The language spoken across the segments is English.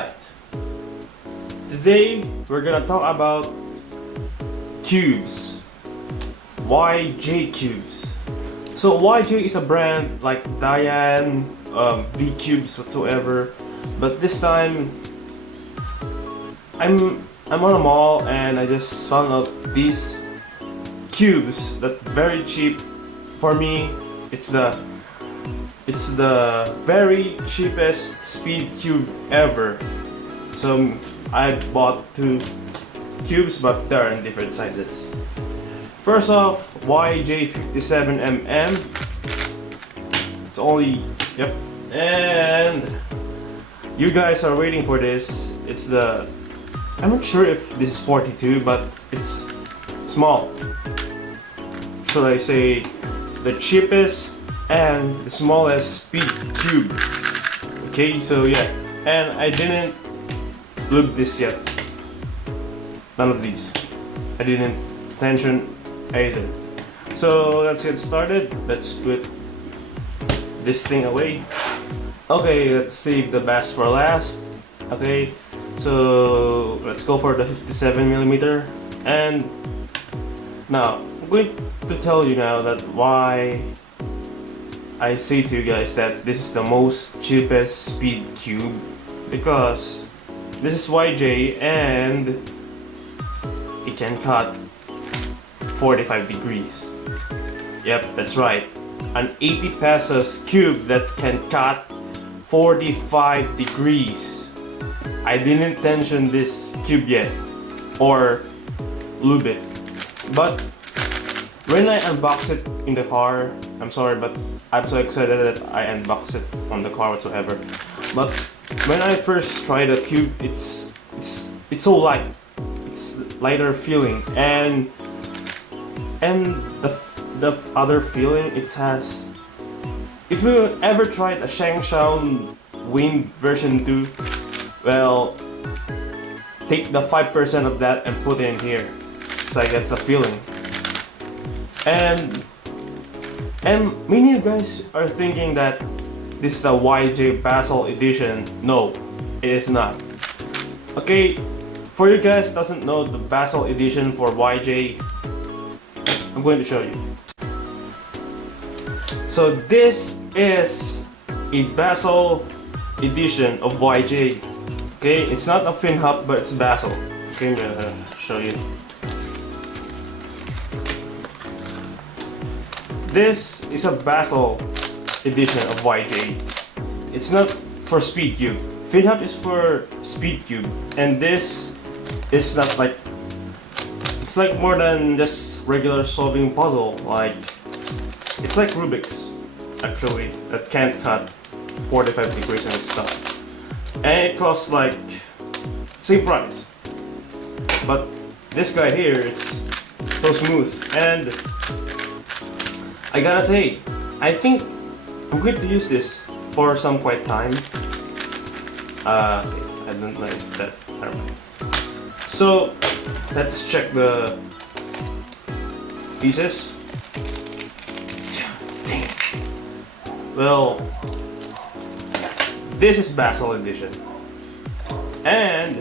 Alright, today we're gonna talk about cubes. YJ cubes. So YJ is a brand like Diane, V cubes whatsoever, but this time I'm on a mall and I just found out these cubes that very cheap. For me, it's the very cheapest speed cube ever. So I bought two cubes, but they're in different sizes. First off, YJ57mm. It's only, yep. And you guys are waiting for this. It's the, I'm not sure if this is 42, but it's small. Should I say the cheapest and the smallest speed cube? Okay, so yeah. And I didn't look this yet. None of these. I didn't mention either. So let's get started. Let's put this thing away. Okay, let's save the best for last. Okay, so let's go for the 57mm. And now I'm going to tell you now that why I say to you guys that this is the most cheapest speed cube, because this is YJ and it can cut 45 degrees. Yep, that's right. An 80 pesos cube that can cut 45 degrees. I didn't tension this cube yet or lube it, but when I unbox it in the car, I'm sorry, but I'm so excited that I unbox it on the car whatsoever. But when I first tried the cube, it's so light. It's lighter feeling, and the other feeling it has. If you ever tried a Shangshan Wind version 2, well, take the 5% of that and put it in here. It's like that's the feeling. And many of you guys are thinking that this is the YJ Basel edition. No, it is not. Okay, for you guys doesn't know the Basel edition for YJ, I'm going to show you. So this is a Basel edition of YJ. Okay, it's not a fin hub, but it's Basel. Okay, I'm gonna show you. This is a Basel edition of YJ. It's not for speed cube. Fin hub is for speed cube, and this is not like, it's like more than just regular solving puzzle. Like, it's like Rubik's actually that can't cut 45 degrees and stuff. And it costs like same price. But this guy here, it's so smooth, and I gotta say, I think I'm going to use this for some quiet time. I don't know if that. Never mind. So let's check the pieces. Well, this is Basel edition, and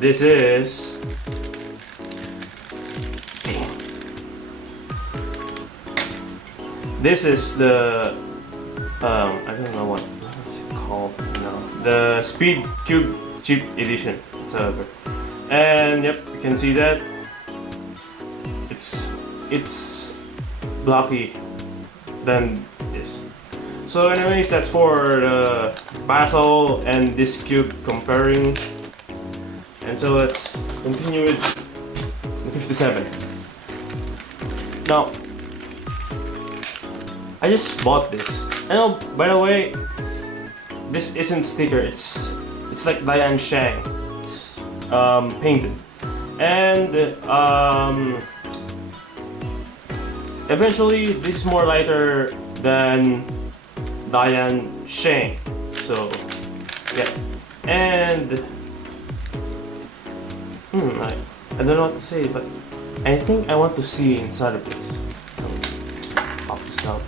this is the I don't know what it's called now. The Speed Cube Cheap Edition. And yep, you can see that it's blocky than this. So anyways, that's for the Basel and this cube comparing. And so let's continue with the 57. Now, I just bought this. I know, by the way, this isn't sticker. It's like Diane Shang. It's painted, and eventually this is more lighter than Diane Shang. So yeah, and I don't know what to say, but I think I want to see inside of this. So pop this out.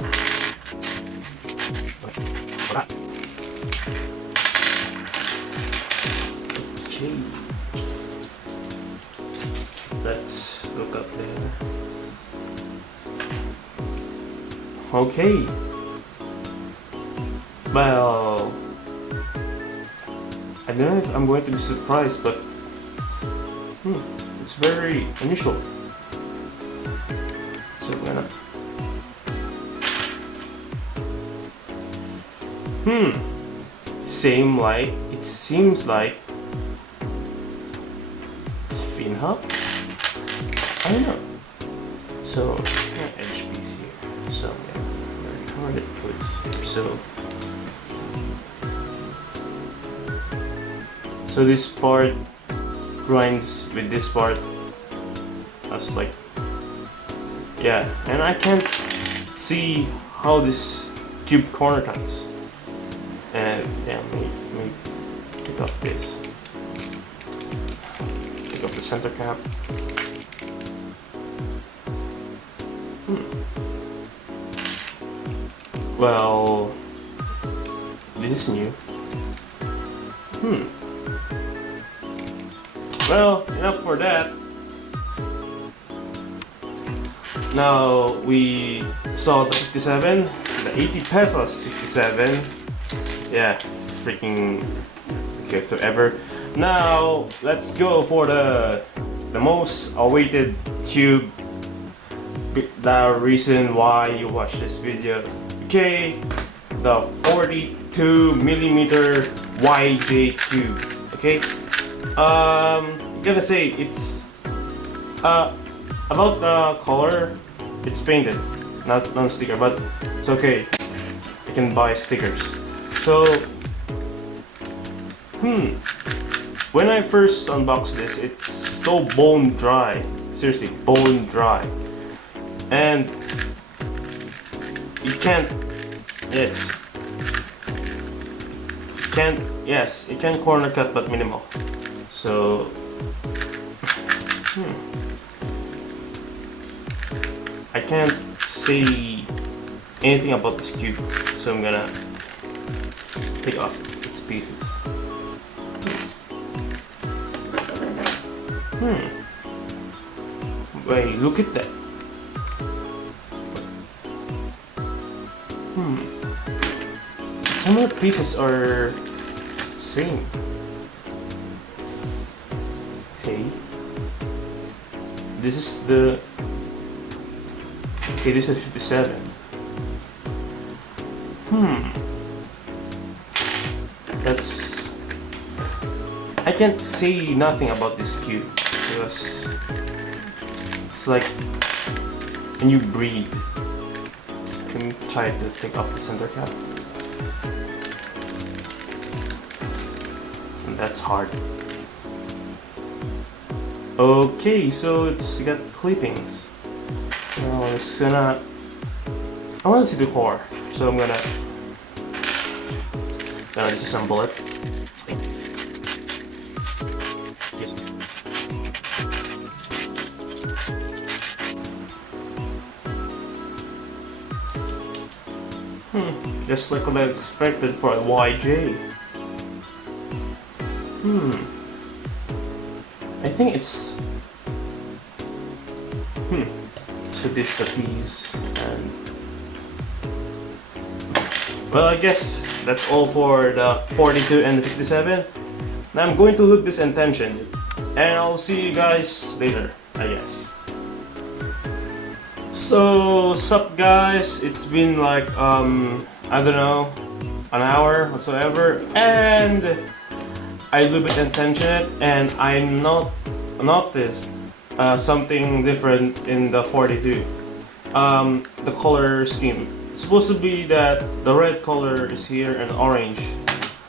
YJ. Let's look up there. Okay. Well, I don't know if I'm going to be surprised, but it's very unusual. So I'm gonna same like it seems like fin hub. I don't know. So edge piece here. So yeah, very hard it puts here. So this part grinds with this part. That's like, yeah, and I can't see how this cube corner cuts. And yeah, let me pick up this. Pick up the center cap. Well, this is new. Well, enough for that. Now we saw the 57, the 80 pesos 57. Yeah, freaking good so ever. Now let's go for the most awaited cube. The reason why you watch this video. Okay, the 42mm YJ cube. Okay, I'm gonna say it's about the color. It's painted, not non-sticker, but it's okay. You can buy stickers. So, when I first unboxed this, it's so bone dry. Seriously, bone dry, and you can't. It can corner cut, but minimal. So, I can't say anything about this cube, so I'm gonna take off its pieces. Wait, look at that. Some of the pieces are same. Okay. This is the. Okay, this is 57. That's. I can't say nothing about this cube because it's like a new breed. Can you try to take off the center cap? And that's hard. Okay, so it's got clippings. Now it's gonna. I want to see the core, so I'm gonna disassemble it. Yes. Just like what I expected for a YJ. I think it's. So ditch the piece and. Well, I guess that's all for the 42 and the 57. Now I'm going to look this and tension it, and I'll see you guys later, I guess. So, sup guys, it's been like, I don't know, an hour whatsoever, and I loop it and tension it, and I noticed something different in the 42. The color scheme. It's supposed to be that the red color is here and orange.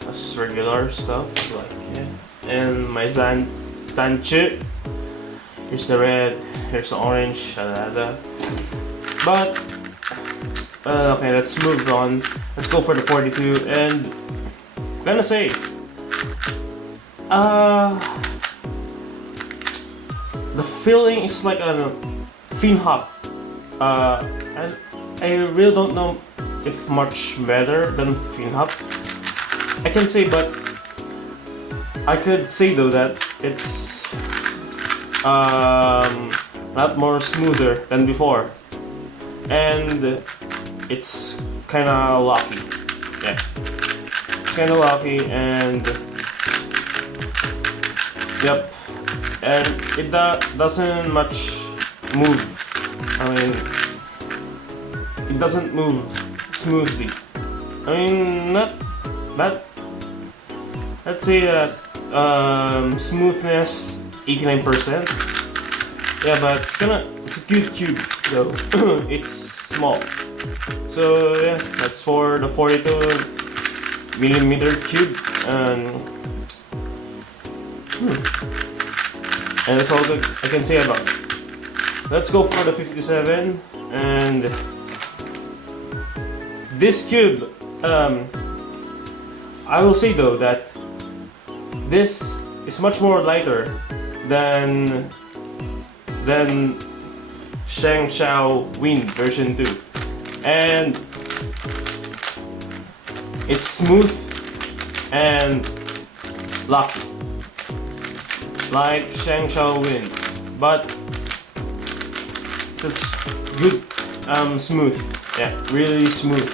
That's regular stuff, like, yeah. And my Zanchu. Here's the red, here's the orange, But, okay, let's move on. Let's go for the 42, and I'm gonna say, the feeling is like a fin hop. I really don't know if much better than fin hop. I can say, but I could say though that it's a lot more smoother than before, and it's kind of lucky. Yeah, it's kind of lucky, and yep, and it doesn't much move. I mean, it doesn't move smoothly. I mean, not that. Let's say that smoothness 89%. Yeah, but it's a good tube though. It's small. So yeah, that's for the 42mm tube, and that's all that I can say about it. Let's go for the 57, and this cube. I will say though that this is much more lighter than Shangshao Wind version 2, and it's smooth and lucky like Shangshao Wind, but it's good, smooth, yeah, really smooth.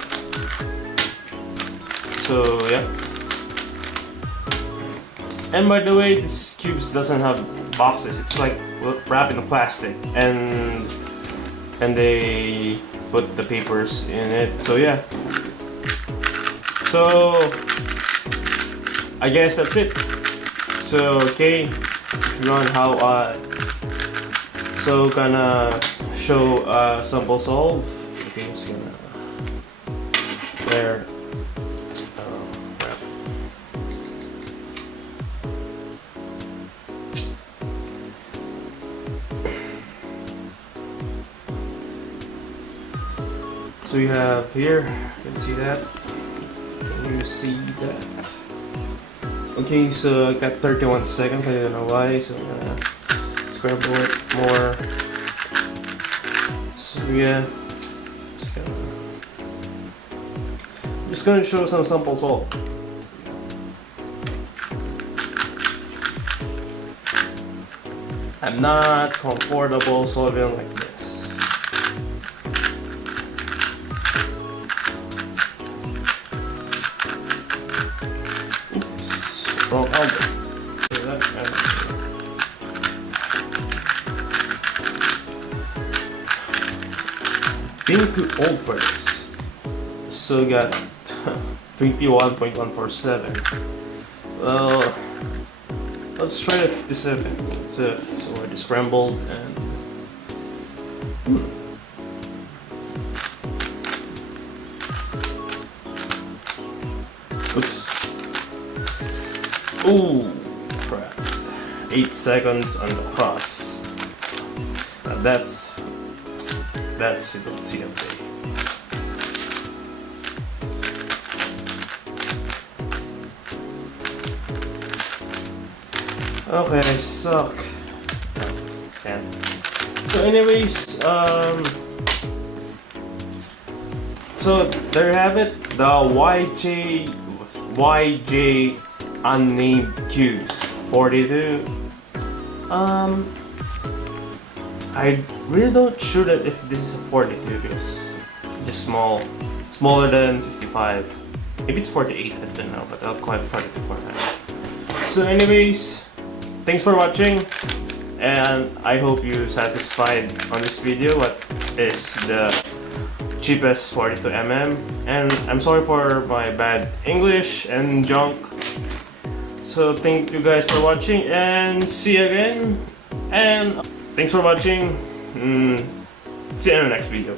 So yeah. And by the way, this cubes doesn't have boxes. It's like wrapped in plastic, and they put the papers in it. So yeah. So I guess that's it. So okay, if you want how so gonna show sample solve. Okay, it's gonna there. So you have here, you can see that. Can you see that? Okay, so I got 31 seconds, I don't know why, so I'm gonna scramble it more. So yeah, just gonna show some sample solve. I'm not comfortable solving like this. Wrong angle. Being too old for this. So got 21.147. Well, let's try the 57. So already scrambled and oops. Ooh, crap. 8 seconds on the cross. Now that's you don't see okay. Okay, I suck. Man. So anyways, so there you have it, the YJ unnamed cubes 42. I really don't sure that if this is a 42 because just smaller than 55. Maybe it's 48, I don't know, but I'll call it 42 for now. So anyways, thanks for watching, and I hope you satisfied on this video what is the cheapest 42mm, and I'm sorry for my bad English and junk. So thank you guys for watching, and see you again, and thanks for watching. See you in the next video.